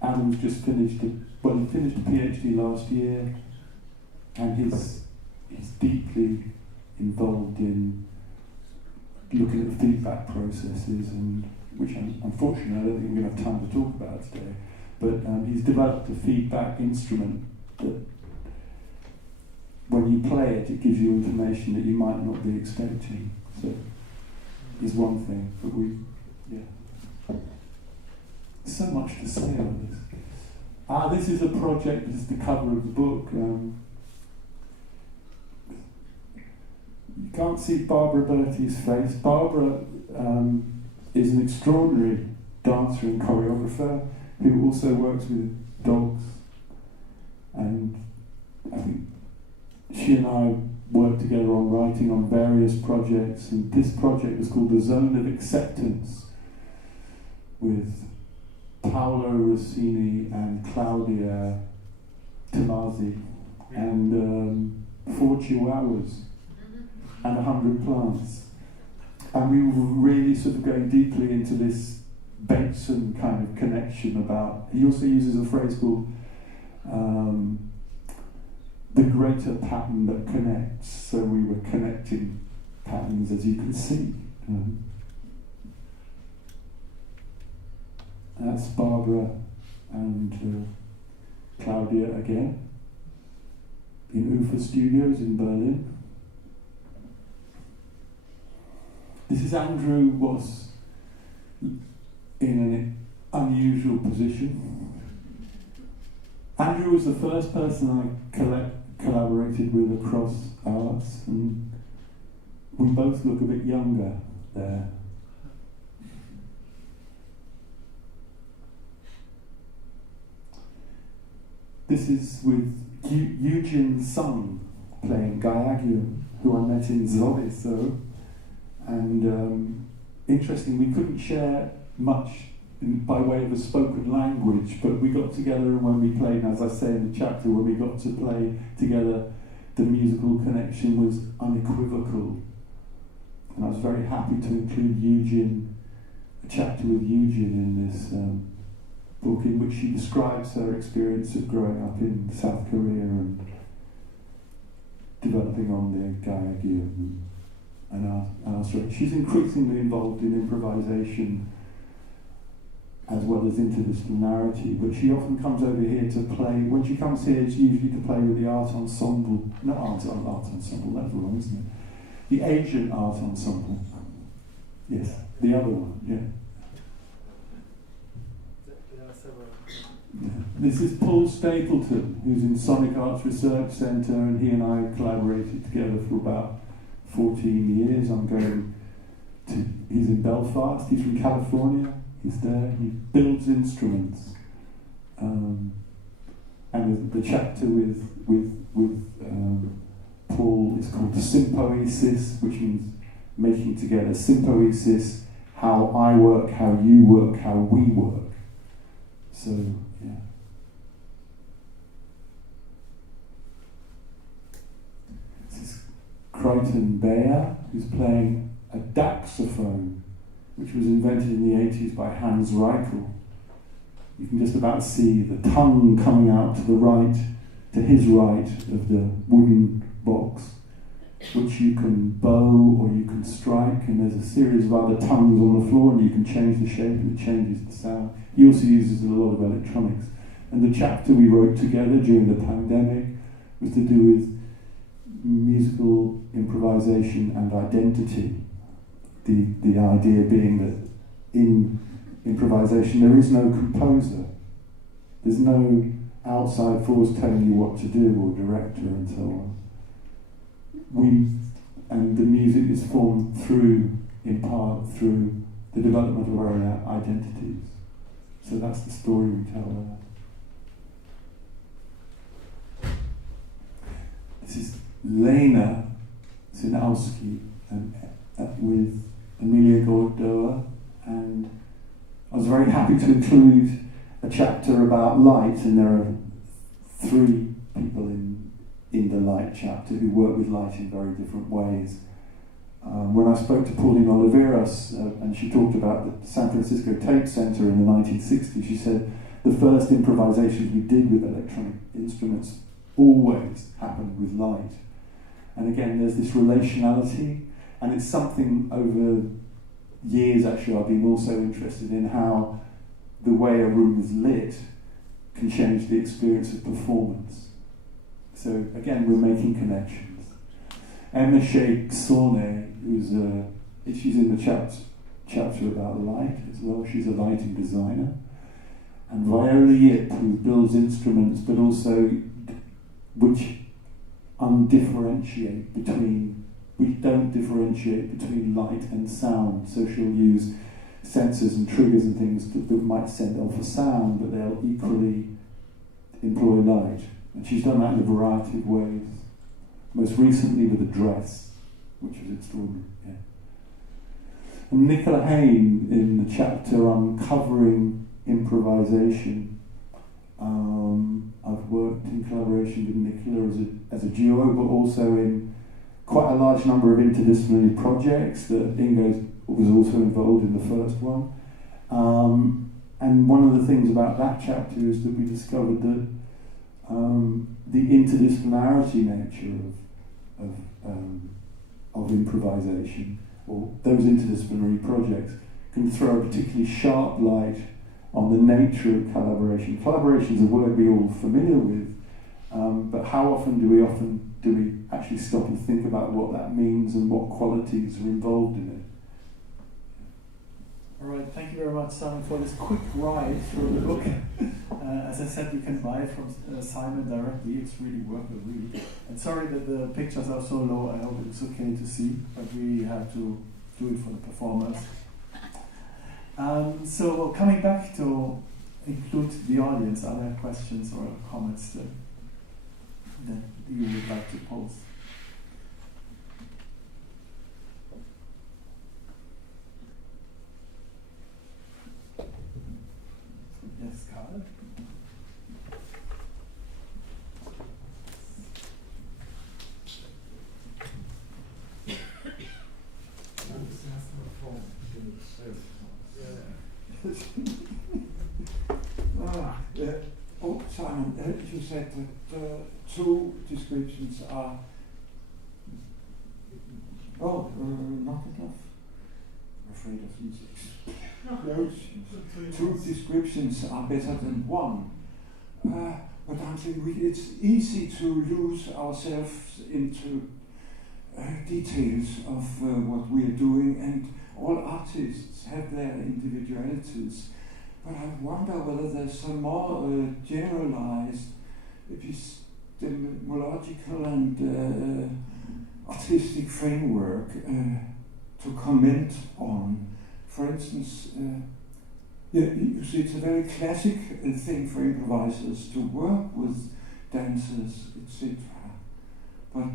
Adam's just finished he finished a PhD last year, and he's deeply involved in looking at feedback processes and which unfortunately I don't think we're going to have time to talk about today, but he's developed a feedback instrument that when you play it, it gives you information that you might not be expecting. So is one thing, but so much to say on this. This is a project, this is the cover of the book. You can't see Barbara Bertie's face. Barbara is an extraordinary dancer and choreographer who also works with dogs, and I think she and I worked together on writing on various projects, and this project was called The Zone of Acceptance, with Paolo Rossini and Claudia Tomasi, and 4 chihuahuas and 100 plants. And we were really sort of going deeply into this Bateson kind of connection about, he also uses a phrase called the greater pattern that connects. So we were connecting patterns, as you can see. That's Barbara and Claudia again in UFA Studios in Berlin. This is Andrew was in an unusual position. Andrew was the first person I collaborated with across arts, and we both look a bit younger there. This is with Eugene Sung playing Gaiagium, who I met in Zolliso. And interesting, we couldn't share much by way of a spoken language, but we got together, and when we played, and as I say in the chapter, when we got to play together, the musical connection was unequivocal. And I was very happy to include Eugene, a chapter with Eugene in this book, in which she describes her experience of growing up in South Korea and developing on the Gaiagium and art. She's increasingly involved in improvisation as well as interdisciplinarity, but she often comes over here to play. When she comes here, it's usually to play with the art ensemble. Not art ensemble, that's wrong, isn't it? The Asian art ensemble. Yes, the other one, yeah. Yeah. This is Paul Stapleton, who's in Sonic Arts Research Centre, and he and I collaborated together for about 14 years. He's in Belfast, he's from California, he's there, he builds instruments. And the chapter with Paul is called Sympoesis, which means making together. Sympoesis, how I work, how you work, how we work. So, yeah. This is Crichton Bayer, who's playing a daxophone, which was invented in the 80s by Hans Reichel. You can just about see the tongue coming out to the right, to his right of the wooden box, which you can bow or you can strike, and there's a series of other tongues on the floor, and you can change the shape and it changes the sound. He also uses a lot of electronics. And the chapter we wrote together during the pandemic was to do with musical improvisation and identity. The idea being that in improvisation there is no composer. There's no outside force telling you what to do, or director and so on. And the music is formed in part through the development of our own identities. So that's the story we tell there. This is Lena Zinowski with Emilia Gordoa, and I was very happy to include a chapter about light, and there are 3 people in the light chapter who work with light in very different ways. When I spoke to Pauline Oliveros, and she talked about the San Francisco Tape Center in the 1960s, she said the first improvisations we did with electronic instruments always happened with light. And again, there's this relationality, and it's something over years actually I've been also interested in how the way a room is lit can change the experience of performance. So again, we're making connections. Emma Sheikh Sorneh, she's in the chapter about light as well. She's a lighting designer. And Viola Yip, who builds instruments, but also which don't differentiate between light and sound. So she'll use sensors and triggers and things that might send off a sound, but they'll equally employ light. And she's done that in a variety of ways. Most recently with a dress, which is extraordinary. Yeah. And Nicola Hain, in the chapter Uncovering Improvisation, I've worked in collaboration with Nicola as a duo, but also in quite a large number of interdisciplinary projects that Ingo was also involved in the first one. And one of the things about that chapter is that we discovered that the interdisciplinarity nature of improvisation, or those interdisciplinary projects, can throw a particularly sharp light on the nature of collaboration. Collaboration is a word we're all familiar with, but how often do we actually stop and think about what that means and what qualities are involved in it? All right, thank you very much, Simon, for this quick ride through the book. As I said, you can buy it from Simon directly. It's really worth the read. And sorry that the pictures are so low. I hope it's okay to see, but we have to do it for the performers. So coming back to include the audience, are there questions or comments that you would like to pose? Yes, Karl? Simon, you said that two descriptions are not enough. I'm afraid of these explosions. Two descriptions are better than one. But I think it's easy to lose ourselves into details of what we are doing, and all artists have their individualities. But I wonder whether there's some more generalized epistemological and artistic framework to comment on. For instance, you see, it's a very classic thing for improvisers to work with dancers, etc. But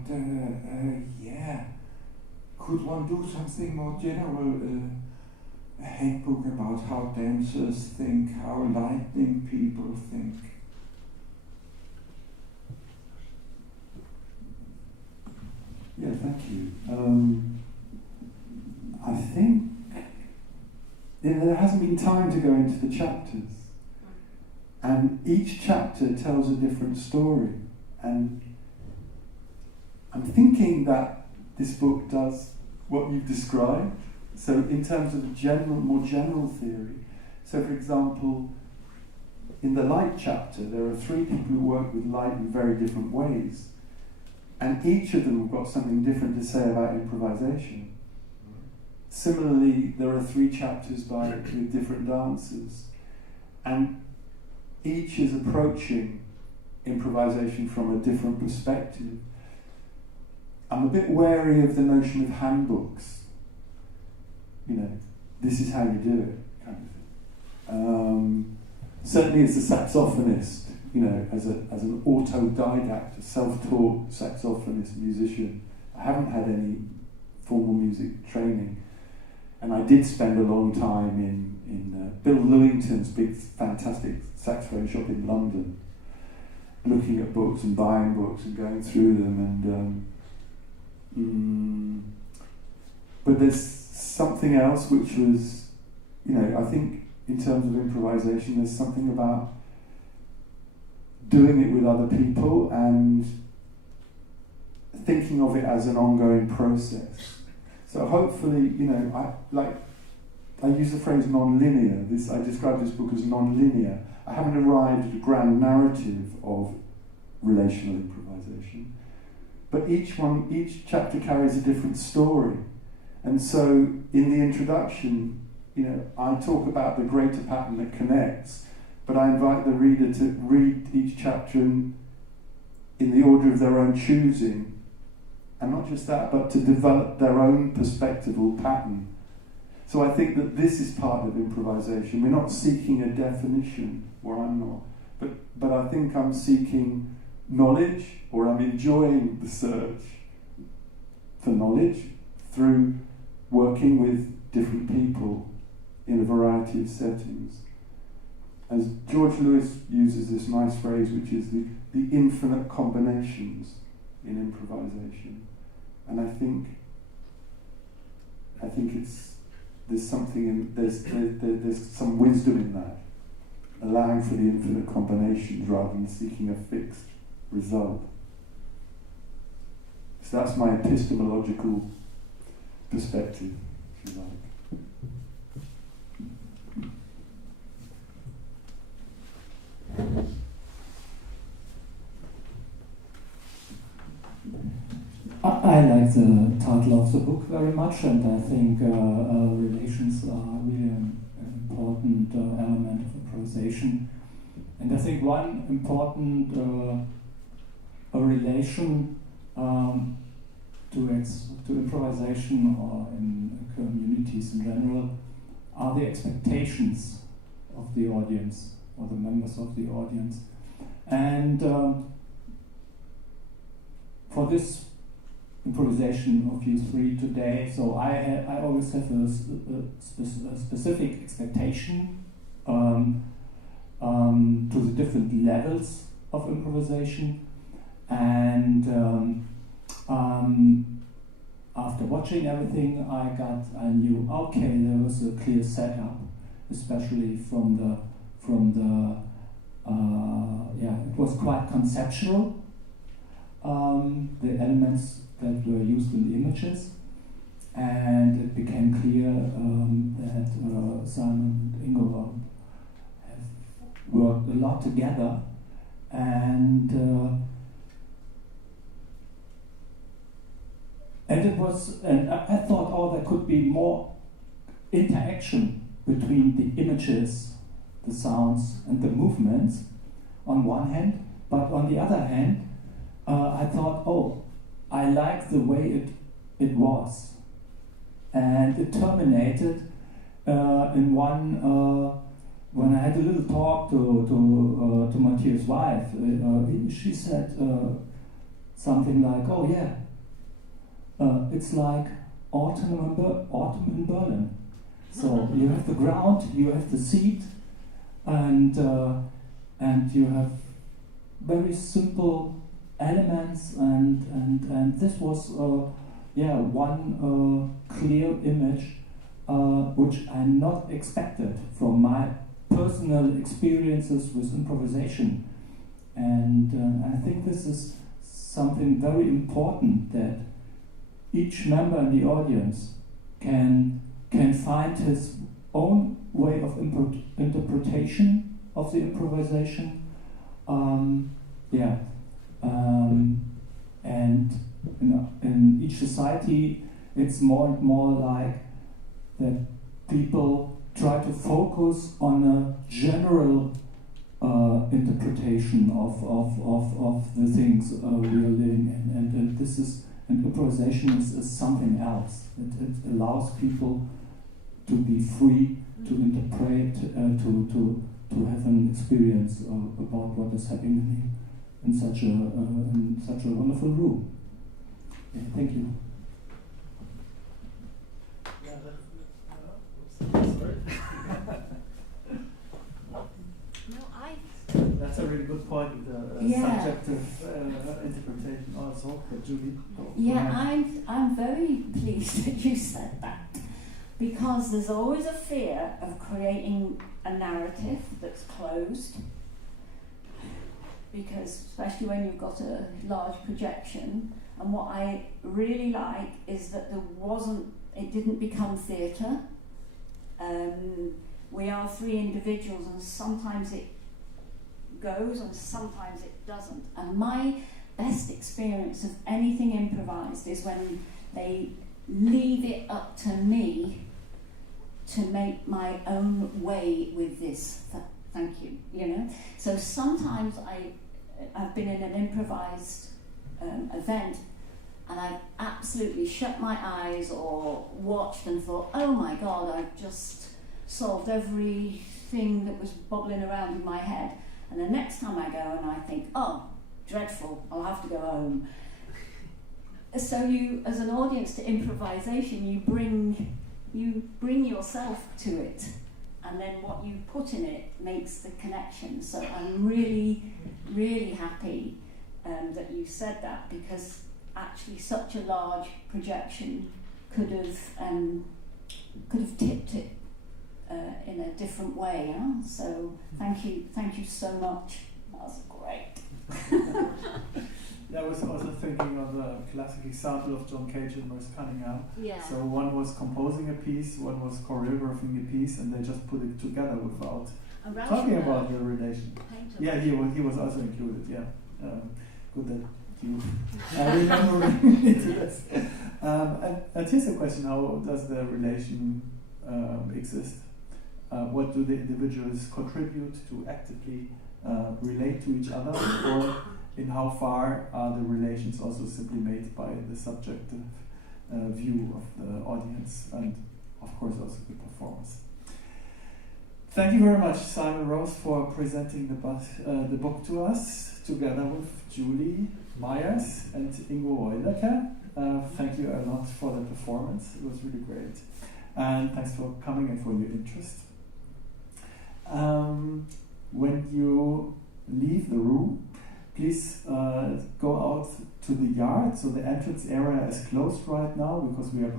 could one do something more general? A handbook about how dancers think, how lighting people think. Yeah, thank you. I think there hasn't been time to go into the chapters, and each chapter tells a different story, and I'm thinking that this book does what you've described. So in terms of more general theory, so for example, in the light chapter, there are 3 people who work with light in very different ways, and each of them have got something different to say about improvisation. Similarly, there are 3 chapters with different dancers, and each is approaching improvisation from a different perspective. I'm a bit wary of the notion of handbooks. This is how you do it, kind of thing. Certainly as a saxophonist, as an autodidact, a self-taught saxophonist, musician, I haven't had any formal music training. And I did spend a long time in Bill Lewington's big, fantastic saxophone shop in London, looking at books and buying books and going through them. But there's something else which was, I think in terms of improvisation, there's something about doing it with other people and thinking of it as an ongoing process. So hopefully, I use the phrase non-linear. I describe this book as non-linear. I haven't arrived at a grand narrative of relational improvisation, but each chapter carries a different story. And so in the introduction, I talk about the greater pattern that connects, but I invite the reader to read each chapter in the order of their own choosing, and not just that, but to develop their own perspectival pattern. So I think that this is part of improvisation. We're not seeking a definition, or I'm not, but I think I'm seeking knowledge, or I'm enjoying the search for knowledge through working with different people in a variety of settings. As George Lewis uses this nice phrase, which is the infinite combinations in improvisation. And I think there's something there's some wisdom in that, allowing for the infinite combinations rather than seeking a fixed result. So that's my epistemological perspective, if you like. I like the title of the book very much, and I think relations are really an important element of improvisation. And I think one important relation to improvisation or in communities in general are the expectations of the audience or the members of the audience. And for this improvisation of you three today, so I always have a specific expectation to the different levels of improvisation, and after watching everything, I knew, okay, there was a clear setup, especially from the it was quite conceptual, the elements that were used in the images, and it became clear that Simon and Ingo have worked a lot together, and I thought, oh, there could be more interaction between the images, the sounds, and the movements on one hand, but on the other hand, I thought, oh, I like the way it was, and it terminated in one when I had a little talk to Matthias' wife. She said something like, "Oh yeah, it's like autumn in Berlin. So you have the ground, you have the seat, and you have very simple elements, and this was one clear image which I not expected from my personal experiences with improvisation, and I think this is something very important, that each member in the audience can find his own way of interpretation of the improvisation. And in each society, it's more and more like that people try to focus on a general interpretation of the things we are living in, and this is, and improvisation is something else. It allows people to be free to interpret, to have an experience about what is happening in such a wonderful room. Yeah, thank you. That's a really good point, the subjective interpretation also. Julie? Yeah, I'm very pleased that you said that, because there's always a fear of creating a narrative that's closed, because especially when you've got a large projection, and what I really like is that it didn't become theatre, We are three individuals, and sometimes it goes and sometimes it doesn't. And my best experience of anything improvised is when they leave it up to me to make my own way with this. Thank you. You know. So sometimes I've been in an improvised event, and I've absolutely shut my eyes or watched and thought, oh my God, I've just solved everything that was bobbling around in my head. And the next time I go and I think, oh, dreadful, I'll have to go home. So you, as an audience to improvisation, you bring yourself to it, and then what you put in it makes the connection. So I'm really, really happy that you said that, because actually such a large projection could have tipped it in a different way. Huh? So thank you so much. That was great. Yeah, I was also thinking of the classic example of John Cage and Merce Cunningham. Yeah. So one was composing a piece, one was choreographing a piece, and they just put it together without talking about the relation. Yeah, he was also included. Yeah, good that you remember into this. And here's a question: how does the relation exist? What do the individuals contribute to actively relate to each other, or in how far are the relations also simply made by the subjective view of the audience, and of course also the performance? Thank you very much, Simon Rose, for presenting the book to us, together with Julie Myers and Ingo Reulecke. Thank you a lot for the performance. It was really great. And thanks for coming and for your interest. When you leave the room, please go out to the yard. So the entrance area is closed right now because we are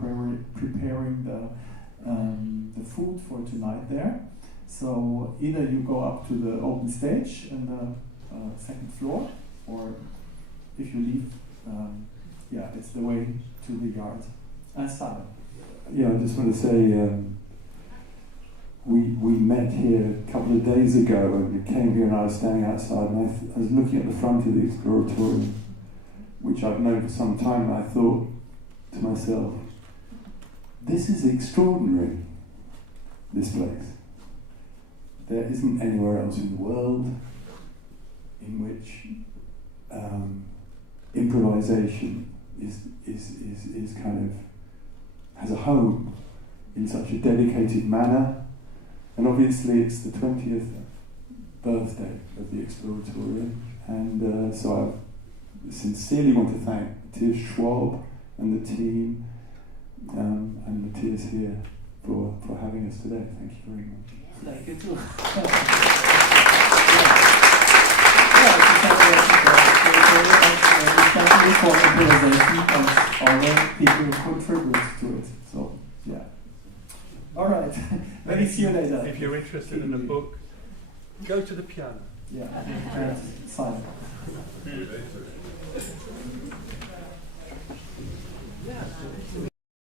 preparing the food for tonight there. So either you go up to the open stage in the second floor, or if you leave, it's the way to the yard. Simon. Yeah, I just want to say we met here a couple of days ago, and we came here and I was standing outside, and I was looking at the front of the exploratorium, which I've known for some time, and I thought to myself, this is extraordinary, this place. There isn't anywhere else in the world in which improvisation is kind of has a home in such a dedicated manner. And obviously it's the 20th birthday of the Exploratorium, and so I sincerely want to thank Matthias Schwab and the team, and Matthias here for having us today. Thank you very much. Thank you too. Especially for improvisation and all the people who contribute to it. So, yeah. All right. Maybe see you later. If you're interested in a book, go to the piano. Yeah. And Simon. Yeah.